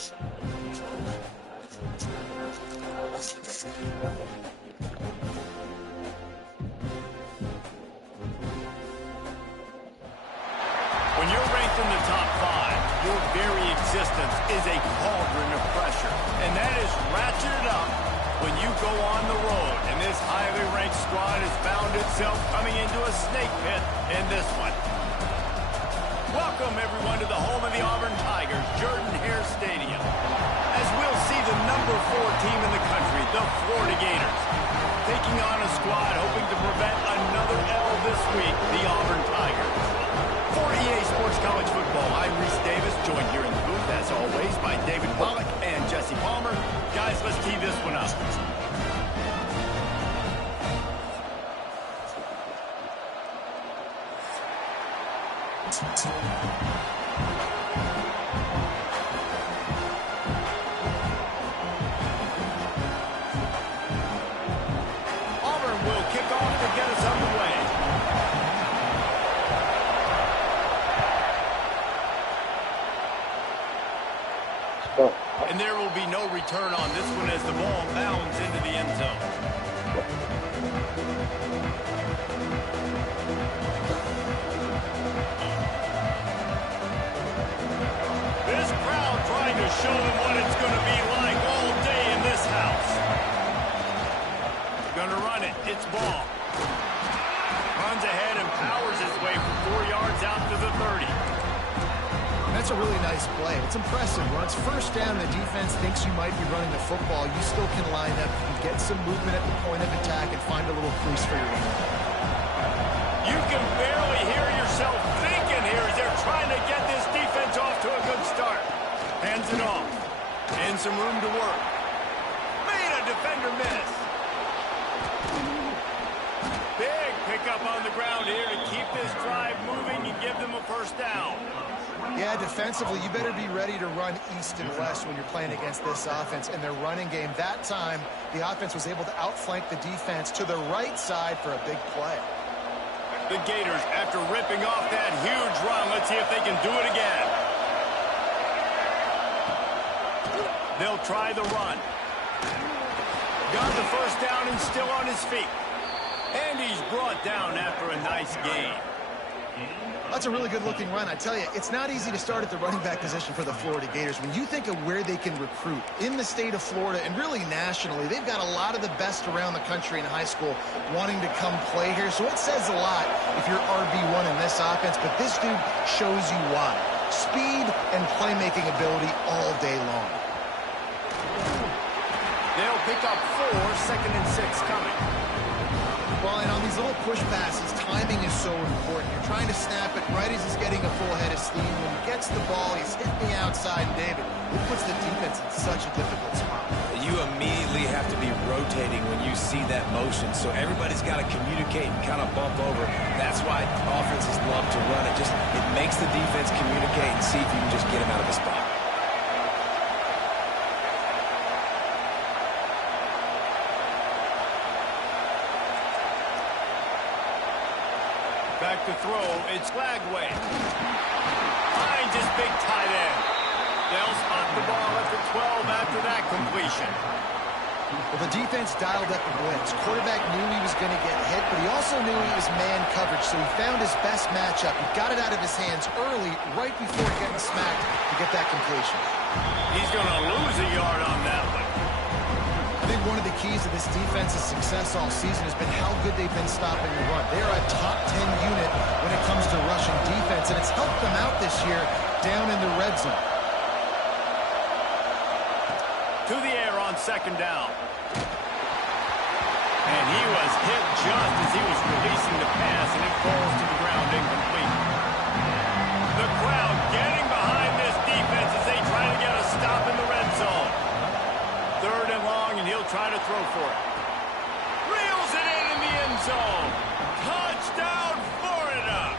When you're ranked in the top 5, your very existence is a cauldron of pressure. And that is ratcheted up when you go on the road. And this highly ranked squad has found itself coming into a snake pit in this one. Welcome, everyone, to the home of the Auburn Tigers, Jordan-Hare Stadium. As we'll see the number 4 team in the country, the Florida Gators, taking on a squad hoping to prevent another L this week, the Auburn Tigers. For EA Sports College Football, I'm Reese Davis, joined here in the booth, as always, by David Pollack and Jesse Palmer. Guys, let's tee this one up. Auburn will kick off to get us underway. And there will be no return on this one as the ball bounds into the end zone. This crowd trying to show them what it's going to be like all day in this house. Going to run it. It's ball. Runs ahead and powers his way for 4 yards out to the 30. That's a really nice play. It's impressive. When it's first down, the defense thinks you might be running the football. You still can line up. You can get some movement at the point of attack and find a little crease for your running. You can barely hear yourself thinking here as they're trying to get this defense off to a good start. Hands it off. And some room to work. Made a defender miss. Big pickup on the ground here to keep this drive moving and give them a first down. Yeah, defensively, you better be ready to run east and west when you're playing against this offense. In their running game, that time, the offense was able to outflank the defense to the right side for a big play. The Gators, after ripping off that huge run, let's see if they can do it again. They'll try the run. Got the first down and still on his feet. And he's brought down after a nice gain. That's a really good-looking run. I tell you, it's not easy to start at the running back position for the Florida Gators. When you think of where they can recruit in the state of Florida and really nationally, they've got a lot of the best around the country in high school wanting to come play here. So it says a lot if you're RB1 in this offense, but this dude shows you why. Speed and playmaking ability all day long. They'll pick up 4, 2nd and 6 coming. Well, and on these little push passes, timing is so important. You're trying to snap it right as he's getting a full head of steam. When he gets the ball, he's hitting the outside. And David, it puts the defense in such a difficult spot. You immediately have to be rotating when you see that motion. So everybody's got to communicate and kind of bump over. That's why offenses love to run it. It makes the defense communicate and see if you can just get him out of the spot. Back to throw, it's Flagway. Finds his big tight end. They'll spot the ball at the 12 after that completion. Well, the defense dialed up the blitz. Quarterback knew he was going to get hit, but he also knew he was man coverage, so he found his best matchup. He got it out of his hands early, right before getting smacked to get that completion. He's going to lose a yard on that one. I think one of the keys to this defense's success all season has been how good they've been stopping the run. They are a top 10 unit when it comes to rushing defense, and it's helped them out this year down in the red zone. To the air on 2nd down. And he was hit just as he was releasing the pass, and it falls to the ground incomplete. The crowd getting behind this defense as they try to get a stop in the red zone. 3rd and long, and he'll try to throw for it. Reels it in the end zone. Touchdown, Florida!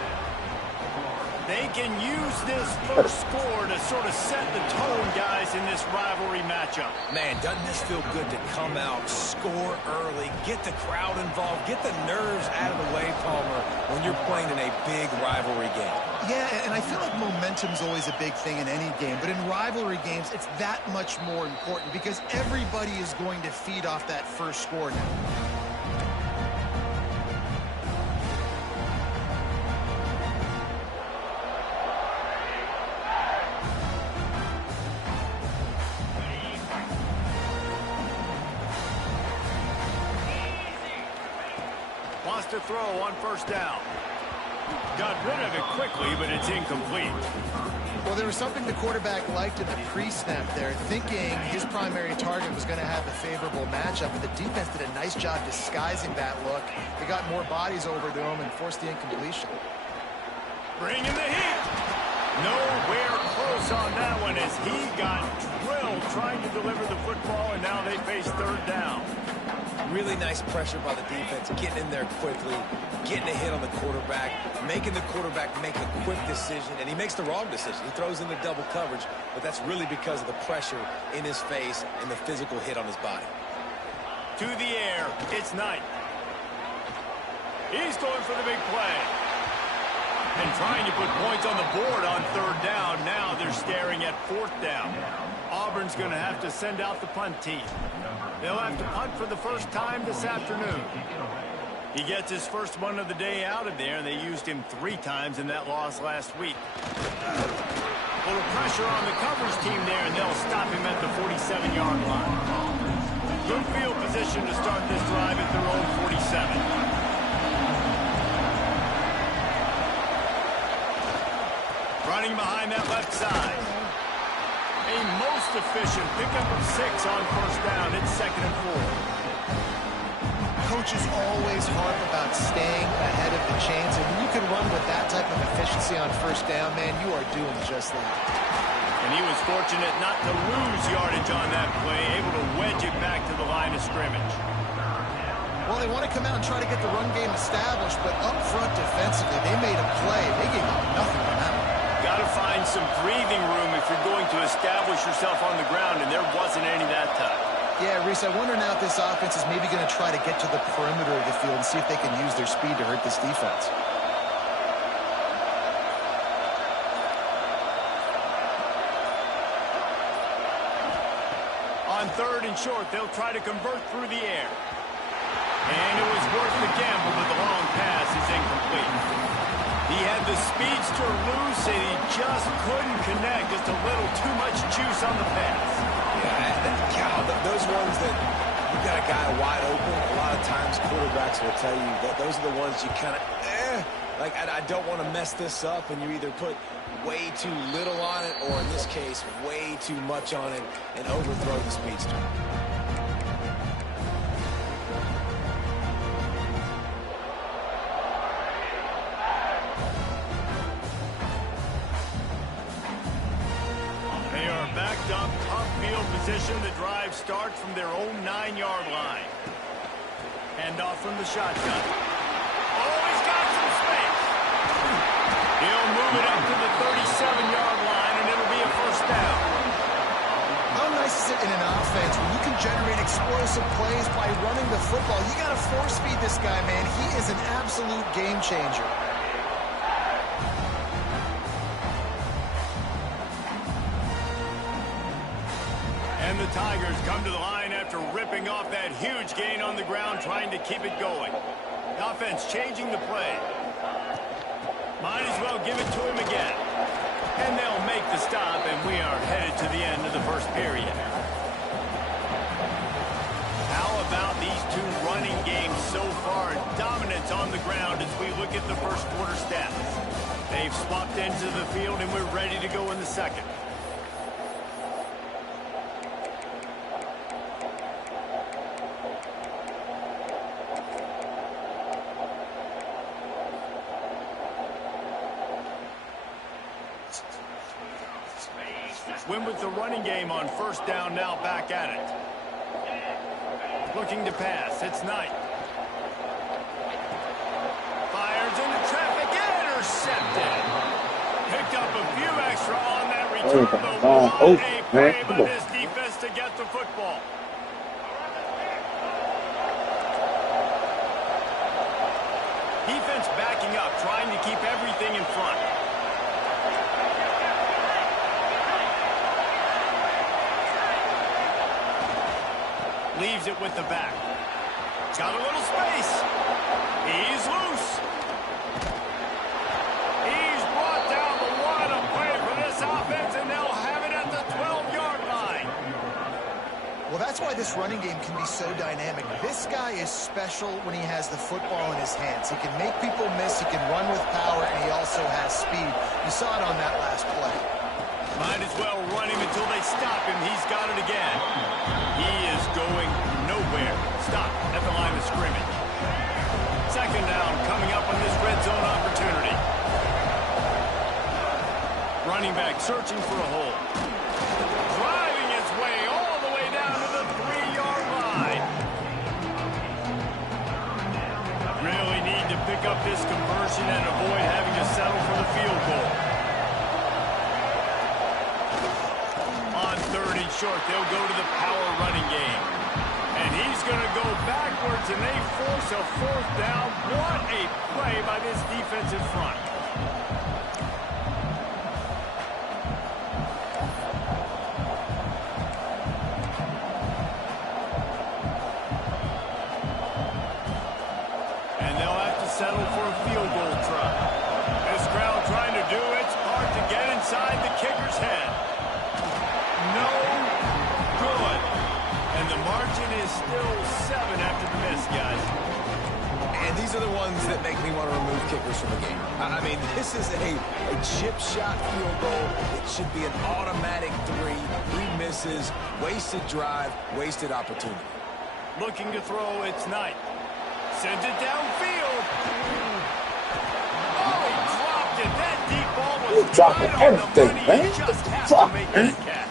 They can use this first score to sort of set the tone, guys, in this rivalry matchup? Man, doesn't this feel good to come out, score early, get the crowd involved, get the nerves out of the way, Palmer, when you're playing in a big rivalry game? Yeah, and I feel like momentum's always a big thing in any game, but in rivalry games, it's that much more important because everybody is going to feed off that first score now. Wants to throw on first down. Got rid of it quickly, but it's incomplete. Well, there was something the quarterback liked in the pre-snap there, thinking his primary target was going to have a favorable matchup, but the defense did a nice job disguising that look. They got more bodies over to him and forced the incompletion. Bringing the heat. Nowhere close on that one as he got drilled trying to deliver the football, and now they face third down. Really nice pressure by the defense, getting in there quickly, getting a hit on the quarterback, making the quarterback make a quick decision, and he makes the wrong decision. He throws into double coverage, but that's really because of the pressure in his face and the physical hit on his body. To the air, it's Knight. He's going for the big play. And trying to put points on the board on third down. Now they're staring at fourth down. Auburn's going to have to send out the punt team. They'll have to punt for the first time this afternoon. He gets his first one of the day out of there, and they used him 3 times in that loss last week. A little pressure on the coverage team there, and they'll stop him at the 47-yard line. Good field position to start this drive at their own 47. Running behind that left side. A most efficient pickup of 6 on first down. It's 2nd and 4. Coaches always harp about staying ahead of the chains, and when you can run with that type of efficiency on first down, man, you are doing just that. And he was fortunate not to lose yardage on that play, able to wedge it back to the line of scrimmage. Well, they want to come out and try to get the run game established, but up front defensively, they made a play. They gave up nothing on that one. Got to find some breathing room if you're going to establish yourself on the ground, and there wasn't any that time. Yeah, Reese, I wonder now if this offense is maybe going to try to get to the perimeter of the field and see if they can use their speed to hurt this defense. On third and short, they'll try to convert through the air. And it was worth the gamble, but the long pass is incomplete. He had the speedster loose, and he just couldn't connect. Just a little too much juice on the pass. Yeah, those ones that you got a guy wide open, a lot of times quarterbacks will tell you that those are the ones you kind of, like, I don't want to mess this up, and you either put way too little on it, or in this case, way too much on it, and overthrow the speedster. Position. The drive starts from their own 9-yard line. Hand off from the shotgun. Oh, he's got some space. He'll move it up to the 37-yard line, and it'll be a first down. How nice is it in an offense when you can generate explosive plays by running the football? You got to force feed this guy, man. He is an absolute game changer. And the Tigers come to the line after ripping off that huge gain on the ground, trying to keep it going. The offense changing the play. Might as well give it to him again. And they'll make the stop, and we are headed to the end of the first period. How about these two running games so far? Dominance on the ground as we look at the first quarter stats. They've swapped into the field, and we're ready to go in the second. Win with the running game on first down, now back at it. Looking to pass, it's Knight. Fires into traffic, intercepted. Picked up a few extra on that return, but what a play by this defense to get the football. Defense backing up, trying to keep everything in front. Leaves it with the back. Got a little space. He's loose. He's brought down the one. A play for this offense, and they'll have it at the 12-yard line. Well, that's why this running game can be so dynamic. This guy is special when he has the football in his hands. He can make people miss, he can run with power, and he also has speed. You saw it on that last play. Might as well run him until they stop him. He's got it again. He is going nowhere. Stop at the line of scrimmage. Second down coming up on this red zone opportunity. Running back searching for a hole. Driving his way all the way down to the 3-yard line. Really need to pick up this conversion and avoid having to settle for the field goal. On 3rd and short, they'll go to the power running game. And he's going to go backwards, and they force a 4th down. What a play by this defensive front. And they'll have to settle for a field goal try. This crowd trying to do its part to get inside the kicker's head. No good. And the margin is still 7 after the miss, guys. And these are the ones that make me want to remove kickers from the game. I mean, this is a chip shot field goal. It should be an automatic 3. 3 misses, wasted drive, wasted opportunity. Looking to throw, it's Knight. Sends it downfield. Oh, he dropped it. That deep ball was dropping right on the everything, money. He man. just has to make that catch.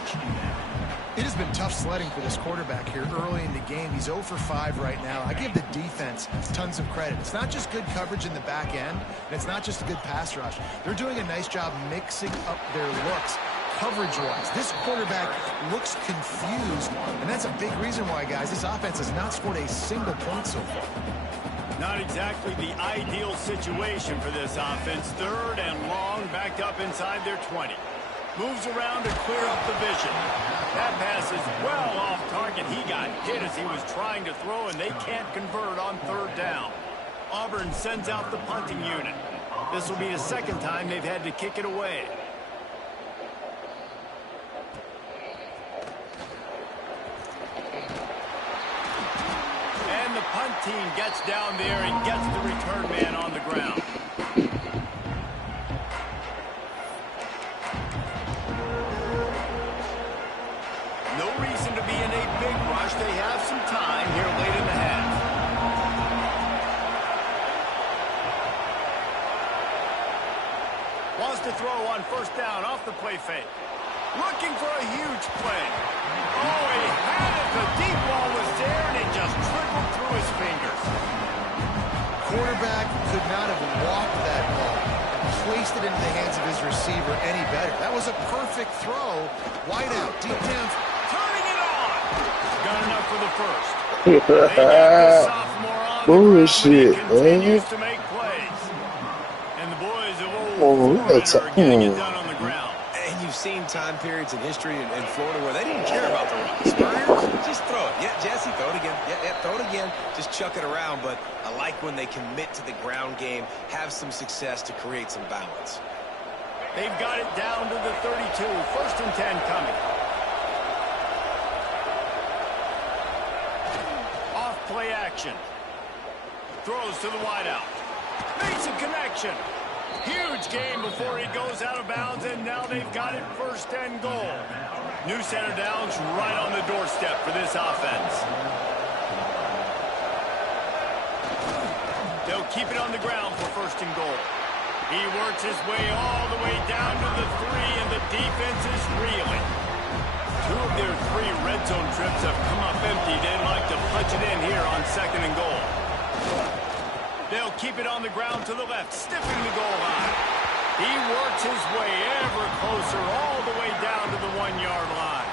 It has been tough sledding for this quarterback here early in the game. He's 0 for 5 right now. I give the defense tons of credit. It's not just good coverage in the back end, and it's not just a good pass rush. They're doing a nice job mixing up their looks coverage-wise. This quarterback looks confused, and that's a big reason why, guys, this offense has not scored a single point so far. Not exactly the ideal situation for this offense. 3rd and long, backed up inside their 20. Moves around to clear up the vision. That pass is well off target. He got hit as he was trying to throw, and they can't convert on 3rd down. Auburn sends out the punting unit. This will be the 2nd time they've had to kick it away. And the punt team gets down there and gets the return man on the ground. No reason to be in a big rush. They have some time here late in the half. Wants to throw on 1st down off the play fake. Looking for a huge play. Oh, he had it. The deep ball was there, and it just trickled through his fingers. Quarterback could not have walked that ball and placed it into the hands of his receiver any better. That was a perfect throw. Wide out, deep down. Turning it on. Got enough for the 1st. They got the sophomore on Bullshit, the ground, but he continues man. to make plays. And the boys of old Oh, that's Florida are getting it done on the ground. And you've seen time periods in history in Florida where they didn't care about the run. Spurrier, just throw it. Yeah, Jesse, throw it again. Yeah, throw it again. Just chuck it around. But I like when they commit to the ground game, have some success to create some balance. They've got it down to the 32. 1st and 10 coming. Off play action. Throws to the wideout. Makes a connection. Huge game before he goes out of bounds, and now they've got it 1st and goal. New center downs right on the doorstep for this offense. They'll keep it on the ground for 1st and goal. He works his way all the way down to the 3, and the defense is reeling. 2 of their 3 red zone trips have come up empty. They'd like to punch it in here on 2nd and goal. They'll keep it on the ground to the left, stiffing the goal line. He works his way ever closer all the way down to the 1-yard line.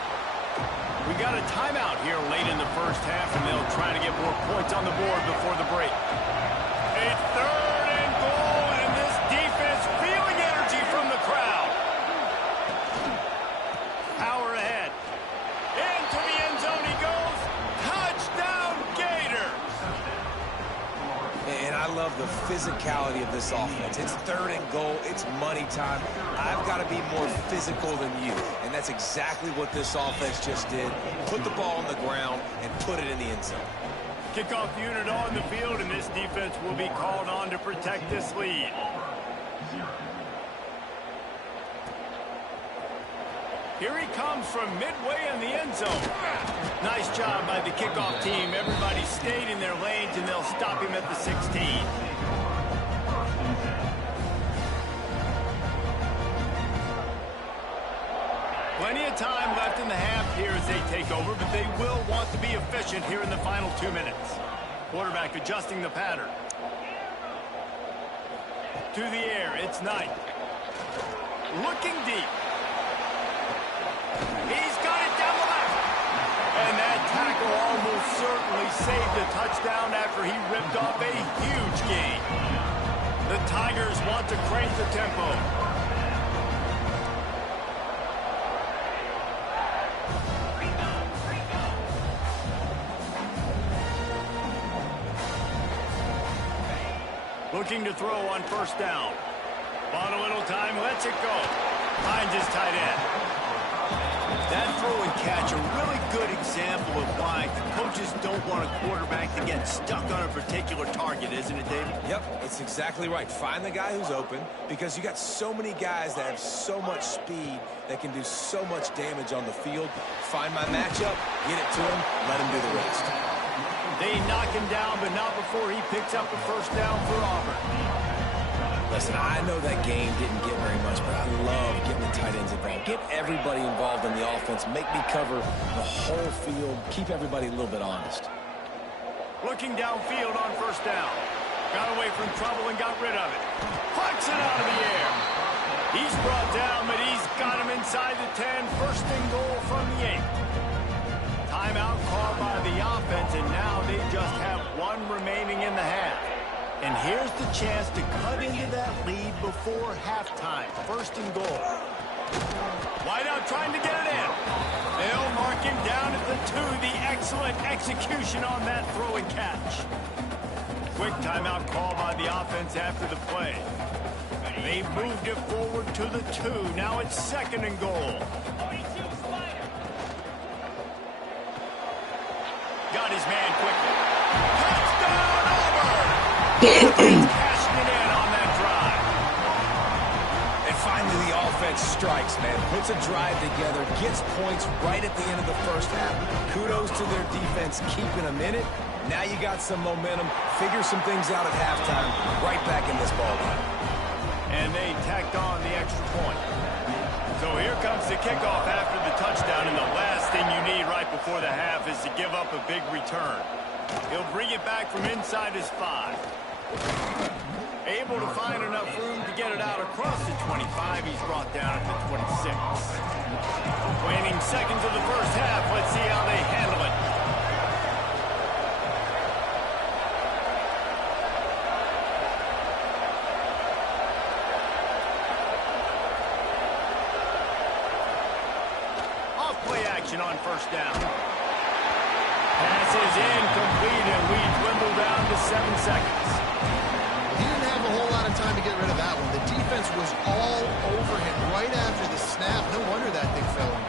We got a timeout here late in the first half, and they'll try to get more points on the board before the break. A 3rd and goal, and this defense feeling energy from the crowd. Power ahead. Into the end zone he goes. Touchdown, Gators. And I love the physicality of this offense. It's 3rd and goal. It's money time. I've got to be more physical than you. And that's exactly what this offense just did. Put the ball on the ground and put it in the end zone. Kickoff unit on the field, and this defense will be called on to protect this lead. Here he comes from midway in the end zone. Nice job by the kickoff team. Everybody stayed in their lanes, and they'll stop him at the 16. Plenty of time left in the half here as they take over, but they will want to be efficient here in the final 2 minutes. Quarterback adjusting the pattern. To the air, it's Knight. Looking deep. He's got it down the left. And that tackle almost certainly saved a touchdown after he ripped off a huge gain. The Tigers want to crank the tempo. Looking to throw on 1st down. On a little time, lets it go. Finds his tight end. That throw and catch, a really good example of why coaches don't want a quarterback to get stuck on a particular target, isn't it, David? Yep, it's exactly right. Find the guy who's open, because you got so many guys that have so much speed that can do so much damage on the field. Find my matchup, get it to him, let him do the rest. They knock him down, but not before he picks up a 1st down for Auburn. Listen, I know that game didn't get very much, but I love getting the tight ends involved. Get everybody involved in the offense. Make me cover the whole field. Keep everybody a little bit honest. Looking downfield on 1st down. Got away from trouble and got rid of it. Plucks it out of the air. He's brought down, but he's got him inside the 10. 1st and goal from the 8. Timeout called by the offense, and now they just have 1 remaining in the half. And here's the chance to cut into that lead before halftime. 1st and goal. Wideout trying to get it in. They'll mark him down at the 2. The excellent execution on that throw and catch. Quick timeout call by the offense after the play. They moved it forward to the 2. Now it's 2nd and goal. Got his man quickly. Touchdown, Auburn! Cashing it in on that drive. And finally the offense strikes, man. Puts a drive together, gets points right at the end of the first half. Kudos to their defense keeping them in it. Now you got some momentum. Figure some things out at halftime. Right back in this ballgame. And they tacked on the extra point. So here comes the kickoff after the touchdown, and the last thing you need right before the half is to give up a big return. He'll bring it back from inside his 5. Able to find enough room to get it out across the 25. He's brought down at the 26. Waning seconds of the first half. Let's see how they handle it. On 1st down. Pass is incomplete, and we dwindle down to 7 seconds. He didn't have a whole lot of time to get rid of that one. The defense was all over him right after the snap. No wonder that thing fell in.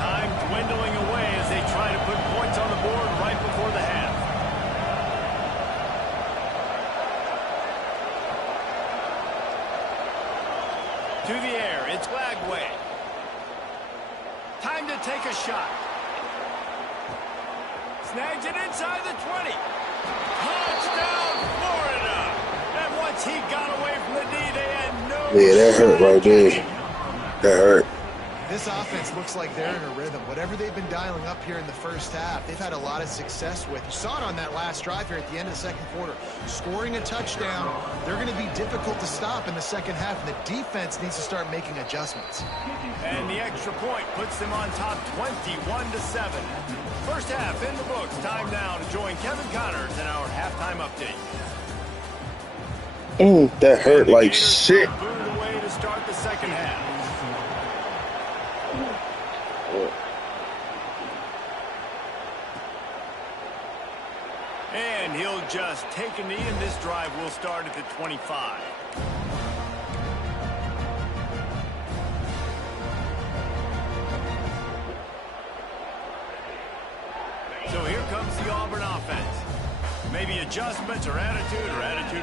Time dwindling away as they try to put points on the board right before the half. To the air, it's Lagway. Time to take a shot. Snags it inside the 20. Touchdown, Florida. And once he got away from the D, they had no Yeah, that hurt right there. That hurt. This offense looks like they're in a rhythm. Whatever they've been dialing up here in the first half, they've had a lot of success with. You saw it on that last drive here at the end of the second quarter. Scoring a touchdown, they're going to be difficult to stop in the second half, and the defense needs to start making adjustments. And the extra point puts them on top 21-7. First half in the books. Time now to join Kevin Connors in our halftime update. That hurt like shit. Booed away to start the second half. And he'll just take a knee, and this drive will start at the 25. So here comes the Auburn offense. Maybe adjustments or attitude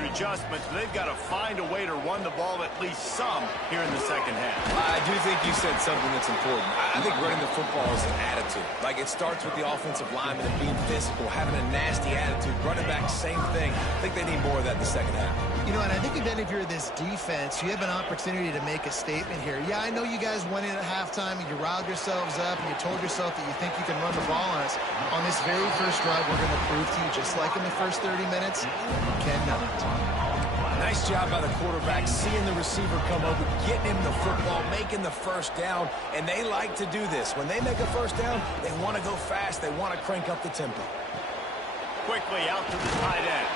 adjustments, but they've got to find a way to run the ball at least some here in the second half. I do think you said something that's important. I think running the football is an attitude. Like, it starts with the offensive lineman and being physical, having a nasty attitude. Running back, same thing. I think they need more of that in the second half. You know, and I think if you're this defense, you have an opportunity to make a statement here. Yeah, I know you guys went in at halftime and you riled yourselves up and you told yourself that you think you can run the ball on us. On this very first drive, we're going to prove to you, just like in the first 30 minutes, you cannot. Nice job by the quarterback, seeing the receiver come over, getting him the football, making the first down, and they like to do this. When they make a first down, they want to go fast. They want to crank up the tempo. Quickly out to the tight end.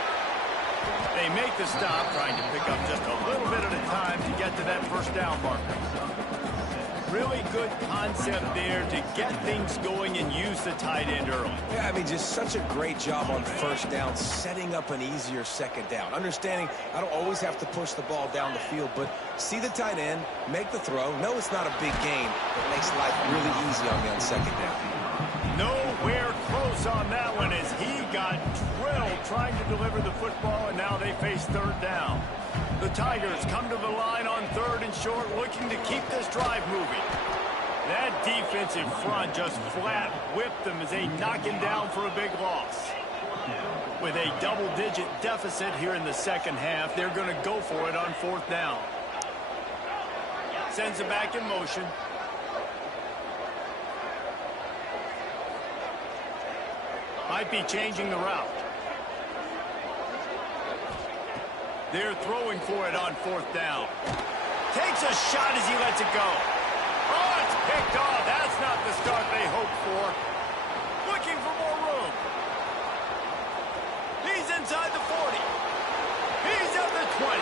They make the stop, trying to pick up just a little bit at a time to get to that first down marker. Really good concept there to get things going and use the tight end early. Yeah, I mean, just such a great job on first down, setting up an easier second down. Understanding I don't always have to push the ball down the field, but see the tight end, make the throw. No, it's not a big gain, but it makes life really easy on me on second down. Nowhere close on that one as he got drilled trying to deliver the football, and now they face third down. The Tigers come to the line on third and short, looking to keep this drive moving. That defensive front just flat whipped them as they knock him down for a big loss. With a double-digit deficit here in the second half, they're going to go for it on fourth down. Sends it back in motion. Might be changing the route. They're throwing for it on fourth down. Takes a shot as he lets it go. Oh, it's picked off. That's not the start they hoped for. Looking for more room. He's inside the 40. He's at the 20.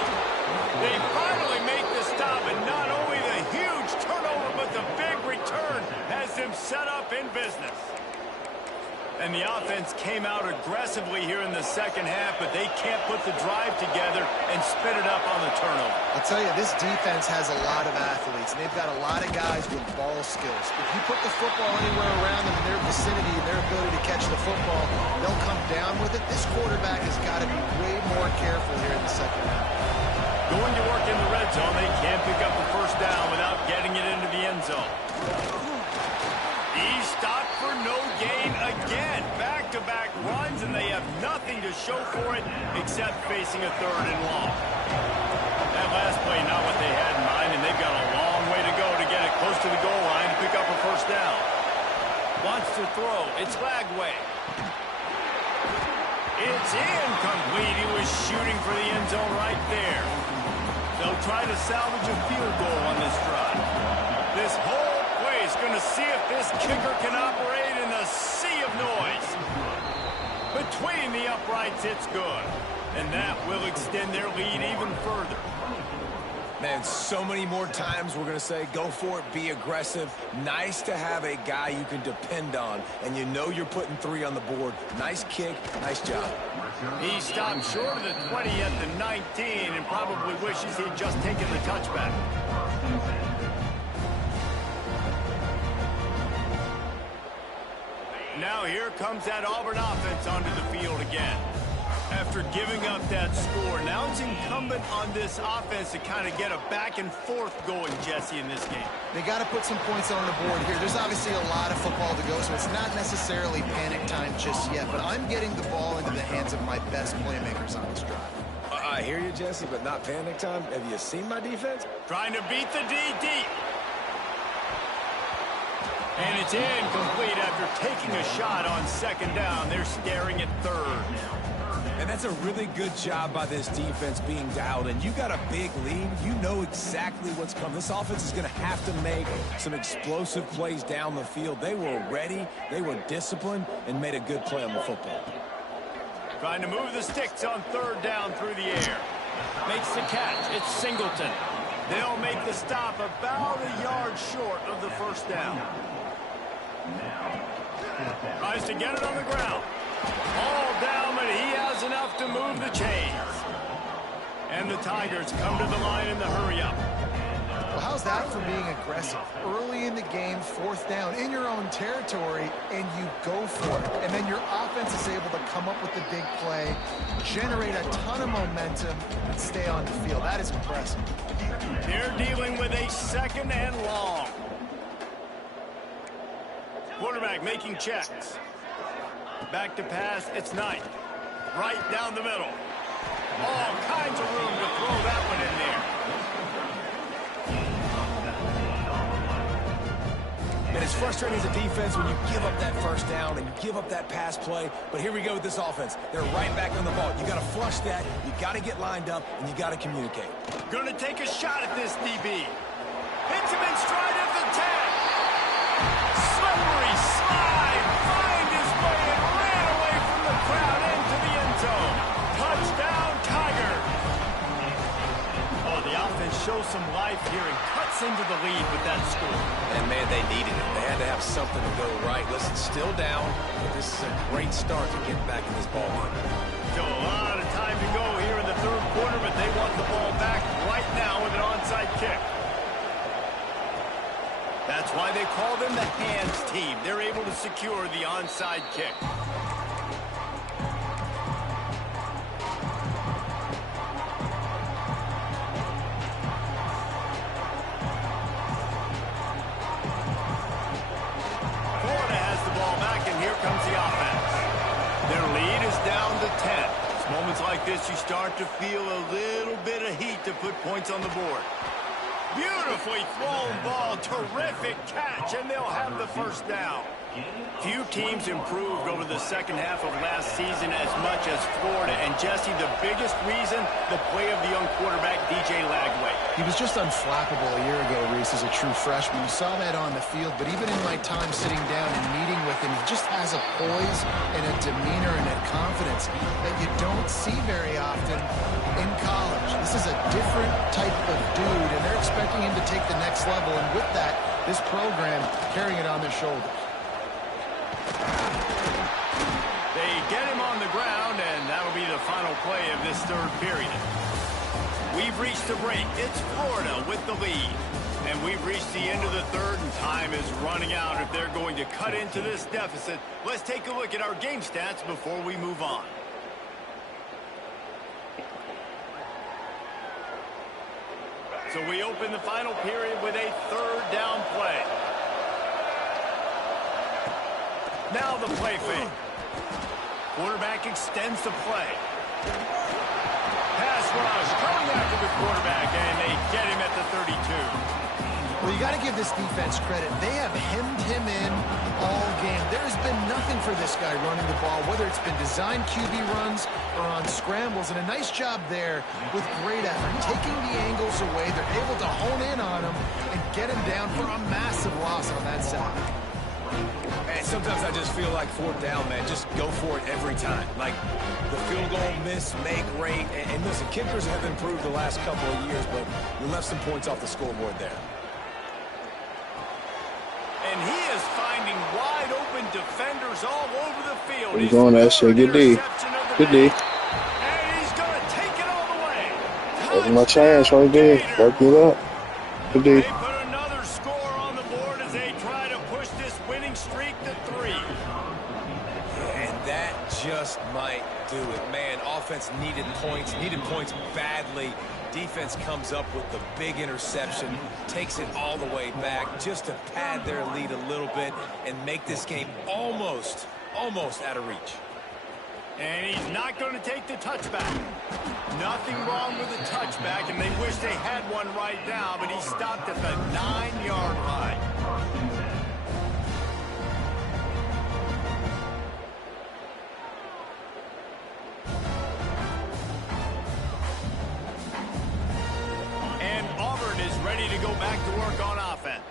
They finally make the stop, and not only the huge turnover, but the big return has them set up in business. And the offense came out aggressively here in the second half, but they can't put the drive together and spit it up on the turnover. I'll tell you, this defense has a lot of athletes, and they've got a lot of guys with ball skills. If you put the football anywhere around them in their vicinity and their ability to catch the football, they'll come down with it. This quarterback has got to be way more careful here in the second half. Going to work in the red zone, they can't pick up the first down without getting it into the end zone. He stopped for no gain again. Back-to-back runs, and they have nothing to show for it except facing a third and long. That last play, not what they had in mind, and they've got a long way to go to get it close to the goal line to pick up a first down. Wants to throw. It's Lagway. It's incomplete. He was shooting for the end zone right there. They'll try to salvage a field goal on this drive. This whole is going to see if this kicker can operate in a sea of noise. Between the uprights, it's good. And that will extend their lead even further. Man, so many more times we're going to say, go for it, be aggressive. Nice to have a guy you can depend on, and you know you're putting 3 on the board. Nice kick, nice job. He stopped short of the 20 at the 19 and probably wishes he'd just taken the touchback. Now here comes that Auburn offense onto the field again. After giving up that score, now it's incumbent on this offense to kind of get a back and forth going, Jesse, in this game. They got to put some points on the board here. There's obviously a lot of football to go, so it's not necessarily panic time just yet, but I'm getting the ball into the hands of my best playmakers on this drive. I hear you, Jesse, but not panic time. Have you seen my defense? Trying to beat the D deep. And it's incomplete after taking a shot on second down. They're staring at third. And that's a really good job by this defense being dialed in. You got a big lead. You know exactly what's coming. This offense is going to have to make some explosive plays down the field. They were ready, they were disciplined, and made a good play on the football. Trying to move the sticks on third down through the air. Makes the catch. It's Singleton. They'll make the stop about a yard short of the first down. Tries to get it on the ground. All down, but he has enough to move the chains. And the Tigers come to the line in the hurry-up. Well, how's that for being aggressive? Early in the game, fourth down, in your own territory, and you go for it. And then your offense is able to come up with the big play, generate a ton of momentum, and stay on the field. That is impressive. They're dealing with a second and long. Quarterback making checks. Back to pass, it's Knight. Right down the middle. All kinds of room to throw that one in there. And it's frustrating as a defense when you give up that first down and you give up that pass play. But here we go with this offense. They're right back on the ball. You got to flush that. You got to get lined up, and you got to communicate. Going to take a shot at this DB. Hits him in stride at the 10. Slippery slide. Find his way and ran away from the crowd into the end zone. Touchdown, Tiger. Oh, the offense shows some life here and cuts into the lead with that score. And, man, they needed it. They had to have something to go right. Listen, still down, but this is a great start to get back in this ball game. Still a lot of time to go here in the third quarter, but they want the ball back right now with an onside kick. That's why they call them the hands team. They're able to secure the onside kick. Florida has the ball back, and here comes the offense. Their lead is down to 10. It's moments like this you start to feel a little bit of heat to put points on the board. Beautifully thrown ball, terrific catch, and they'll have the first down. Few teams improved over the second half of last season as much as Florida. And Jesse, the biggest reason, the play of the young quarterback, DJ Lagway. He was just unflappable a year ago, Reese, as a true freshman. You saw that on the field, but even in my time sitting down and meeting with him, he just has a poise and a demeanor and a confidence that you don't see very often in college. This is a different type of dude, and they're expecting him to take the next level, and with that, this program carrying it on their shoulders. They get him on the ground, and that'll be the final play of this third period. We've reached the break. It's Florida with the lead. And we've reached the end of the third, and time is running out if they're going to cut into this deficit. Let's take a look at our game stats before we move on. So we open the final period with a third down play. Now the play fake. Quarterback extends the play. Pass rush coming after the quarterback, and they get him at the 32. Well, you got to give this defense credit. They have hemmed him in all game. There has been nothing for this guy running the ball, whether it's been designed QB runs or on scrambles, and a nice job there with great effort. Taking the angles away, they're able to hone in on him and get him down for a massive loss on that side. Man, sometimes I just feel like fourth down, man, just go for it every time. Like the field goal miss, make rate. And listen, kickers have improved the last couple of years, but you left some points off the scoreboard there. And he is finding wide open defenders all over the field. He's going that shit. Good D. Good D. And he's going to take it all the way. That's my chance right there. Fuck it up. Good D. They put another score on the board as they try to push this winning streak to 3. And that just might do it. Man, offense needed points badly. Defense comes up with the big interception, takes it all the way back just to pad their lead a little bit and make this game almost out of reach. And he's not going to take the touchback. Nothing wrong with the touchback, and they wish they had one right now, but he stopped at the 9-yard line. back to work on offense.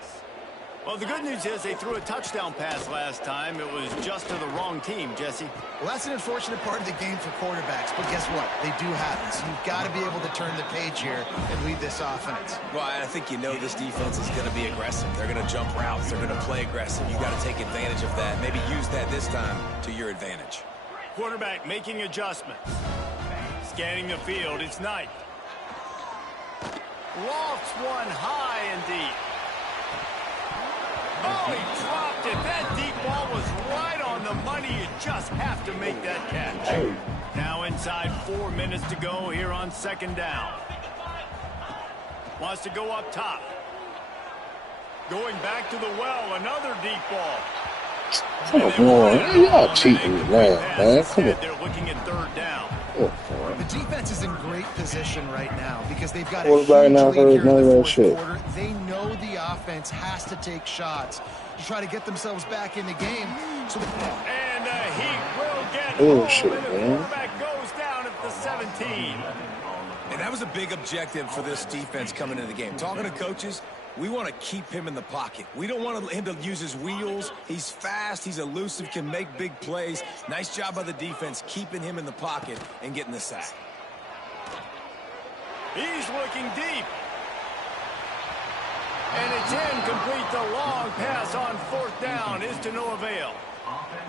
Well, the good news is they threw a touchdown pass last time. It was just to the wrong team, Jesse. Well, that's an unfortunate part of the game for quarterbacks, but guess what? They do have it, so you've got to be able to turn the page here and lead this offense. Well, I think you know this defense is going to be aggressive. They're going to jump routes. They're going to play aggressive. You got to take advantage of that. Maybe use that this time to your advantage. Quarterback making adjustments. Scanning the field, it's Knight. Lofts one high and deep. Oh, he dropped it. That deep ball was right on the money. You just have to make that catch. Now inside 4 minutes to go here on second down. Wants to go up top. Going back to the well, another deep ball. Come on, y'all cheating now, man. Come on. They're looking at third down. The defense is in great position right now because they've got a Quarterback huge now lead here in none of the that fourth shit. quarter. They know the offense has to take shots to try to get themselves back in the game. So And he will get Oh, home, shit, and the man. quarterback goes down at the 17. And that was a big objective for this defense coming into the game. Talking to coaches, we want to keep him in the pocket. We don't want him to use his wheels. He's fast. He's elusive, can make big plays. Nice job by the defense keeping him in the pocket and getting the sack. He's looking deep. And it's incomplete. The long pass on fourth down is to no avail.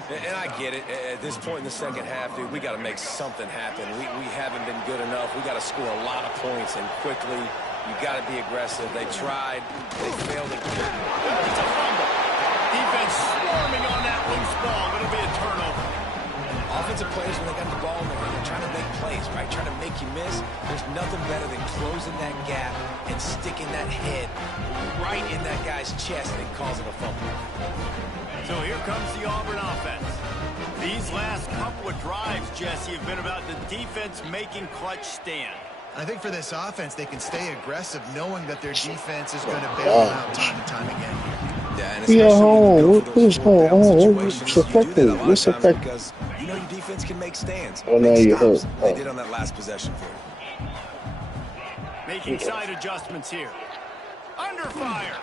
And I get it. At this point in the second half, dude, we got to make something happen. We haven't been good enough. We got to score a lot of points and quickly. You got to be aggressive. They tried. They failed again. It's a fumble. Defense swarming on that loose ball. It'll be a turnover. Offensive players, when they got the ball in their hand, they're trying to make plays, right? Trying to make you miss. There's nothing better than closing that gap and sticking that head right in that guy's chest and causing a fumble. So here comes the Auburn offense. These last couple of drives, Jesse, have been about the defense making clutch stand. I think for this offense, they can stay aggressive knowing that their defense is going to bail them out time and time again. Yeah, and Yeah, who's going on? What's effective? What's effective? Because you know your defense can make stands. Oh, now make you stops. hurt. They Oh. did on that last possession for you. Making side adjustments here. Under fire.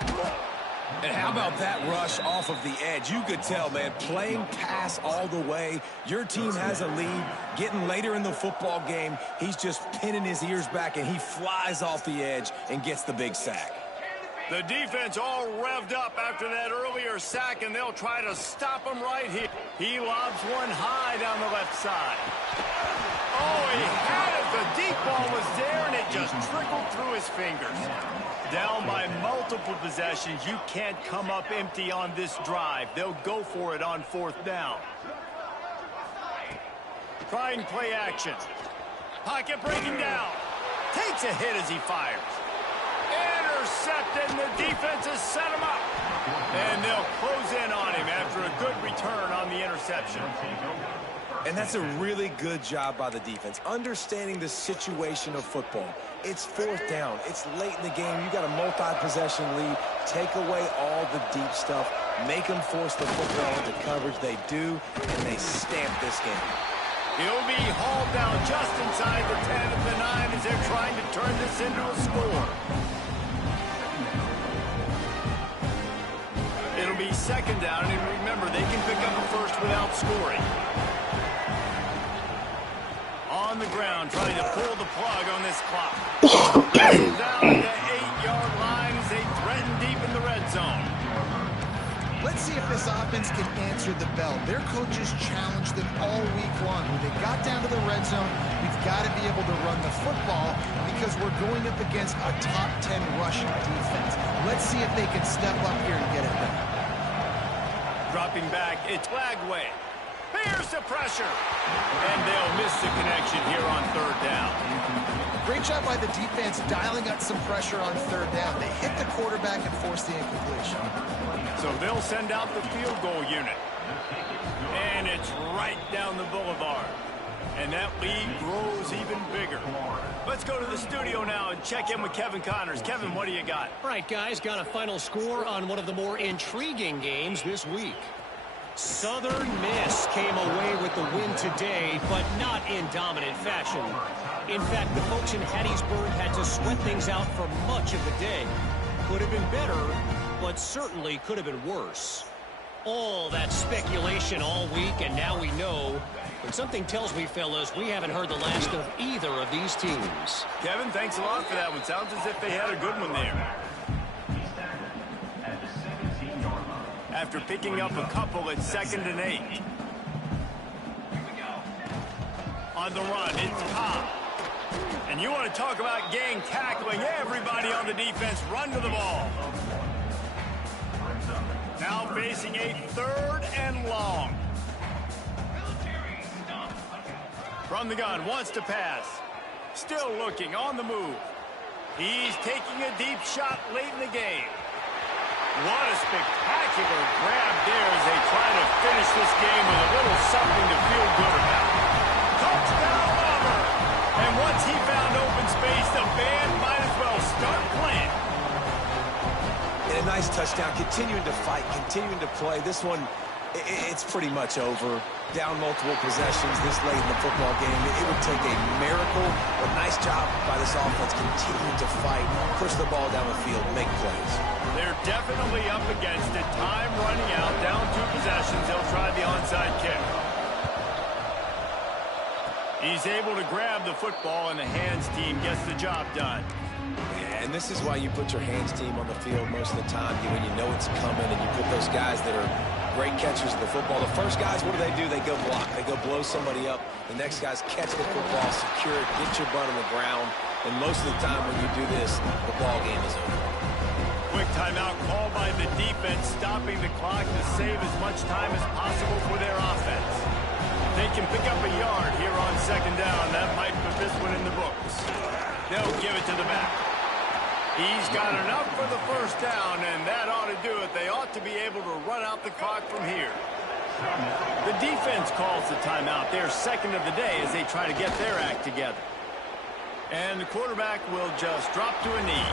And how about that rush off of the edge? You could tell, man, playing pass all the way. Your team has a lead. Getting later in the football game, he's just pinning his ears back, and he flies off the edge and gets the big sack. The defense all revved up after that earlier sack, and they'll try to stop him right here. He lobs one high down the left side. Oh, he had it. The deep ball was there, and it just trickled through his fingers. Down by multiple possessions, you can't come up empty on this drive. They'll go for it on fourth down. Trying play action. Pocket breaking down. Takes a hit as he fires. Intercepted, and the defense has set him up. And they'll close in on him after a good return on the interception. And that's a really good job by the defense, understanding the situation of football. It's fourth down. It's late in the game. You got a multi-possession lead. Take away all the deep stuff. Make them force the football into coverage. They do, and they stamp this game. He'll be hauled down just inside the 10 of the 9 as they're trying to turn this into a score. It'll be second down, and remember, they can pick up a first without scoring. On the ground, trying to pull the plug on this clock. Down at the 8-yard line as they threaten deep in the red zone. Let's see if this offense can answer the bell. Their coaches challenged them all week long. When they got down to the red zone, we've got to be able to run the football because we're going up against a top 10 rushing defense. Let's see if they can step up here and get it done. Dropping back, it's Lagway. Here's the pressure. And they'll miss the connection here on third down. Great job by the defense dialing up some pressure on third down. They hit the quarterback and forced the incompletion. So they'll send out the field goal unit. And it's right down the boulevard. And that lead grows even bigger. Let's go to the studio now and check in with Kevin Connors. Kevin, what do you got? All right, guys, got a final score on one of the more intriguing games this week. Southern Miss came away with the win today, but not in dominant fashion. In fact, the folks in Hattiesburg had to sweat things out for much of the day. Could have been better, but certainly could have been worse. All that speculation all week, and now we know. But something tells me, fellas, we haven't heard the last of either of these teams. Kevin, thanks a lot for that one. Sounds as if they had a good one there. After picking up a couple at 2nd and 8. On the run, it's Cobb. And you want to talk about gang tackling. Everybody on the defense run to the ball. Now facing a 3rd and long. From the gun, wants to pass. Still looking, on the move. He's taking a deep shot late in the game. What a spectacular grab there as they try to finish this game with a little something to feel good about. Touchdown, Auburn! And once he found open space, the band might as well start playing. And a nice touchdown, continuing to fight, continuing to play. This one, it's pretty much over. Down multiple possessions this late in the football game. It would take a miracle, a nice job by this offense continuing to fight, push the ball down the field, make plays. They're definitely up against it. Time running out, down 2 possessions. They'll try the onside kick. He's able to grab the football, and the hands team gets the job done. And this is why you put your hands team on the field most of the time, when you know it's coming, and you put those guys that are great catchers of the football. The first guys, what do? They go block. They go blow somebody up. The next guys catch the football, secure it, get your butt on the ground. And most of the time when you do this, the ball game is over. Quick timeout called by the defense, stopping the clock to save as much time as possible for their offense. They can pick up a yard here on 2nd down. That might put this one in the books. They'll give it to the back. He's got enough for the 1st down, and that ought to do it. They ought to be able to run out the clock from here. The defense calls the timeout. They're 2nd of the day as they try to get their act together. And the quarterback will just drop to a knee.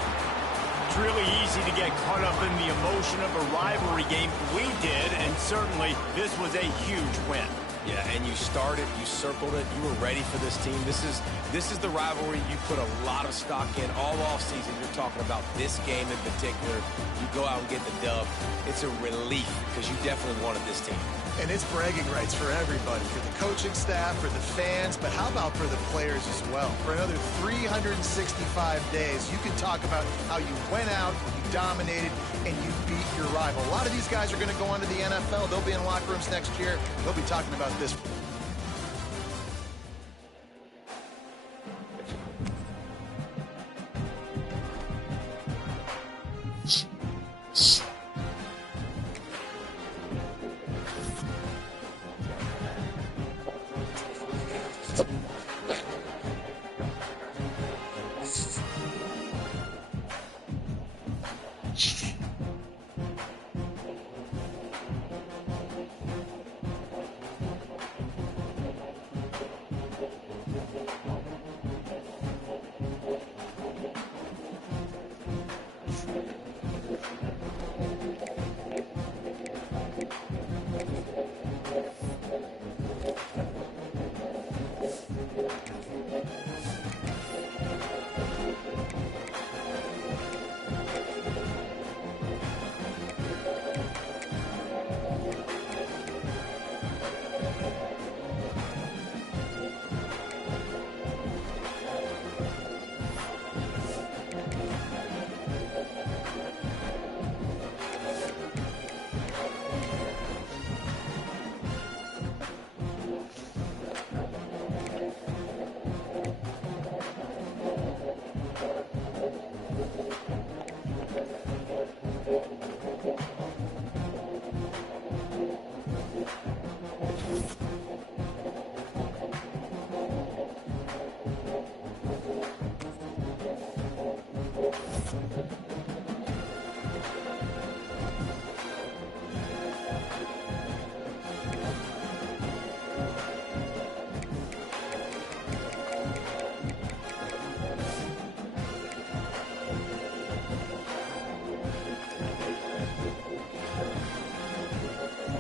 It's really easy to get caught up in the emotion of a rivalry game. We did, and certainly this was a huge win. Yeah, and you started, you circled it, you were ready for this team. This is the rivalry you put a lot of stock in all offseason. You're talking about this game in particular. You go out and get the dub. It's a relief because you definitely wanted this team. And it's bragging rights for everybody, for the coaching staff, for the fans, but how about for the players as well? For another 365 days, you can talk about how you went out, you dominated, and you beat your rival. A lot of these guys are going to go on to the NFL. They'll be in locker rooms next year. They'll be talking about this.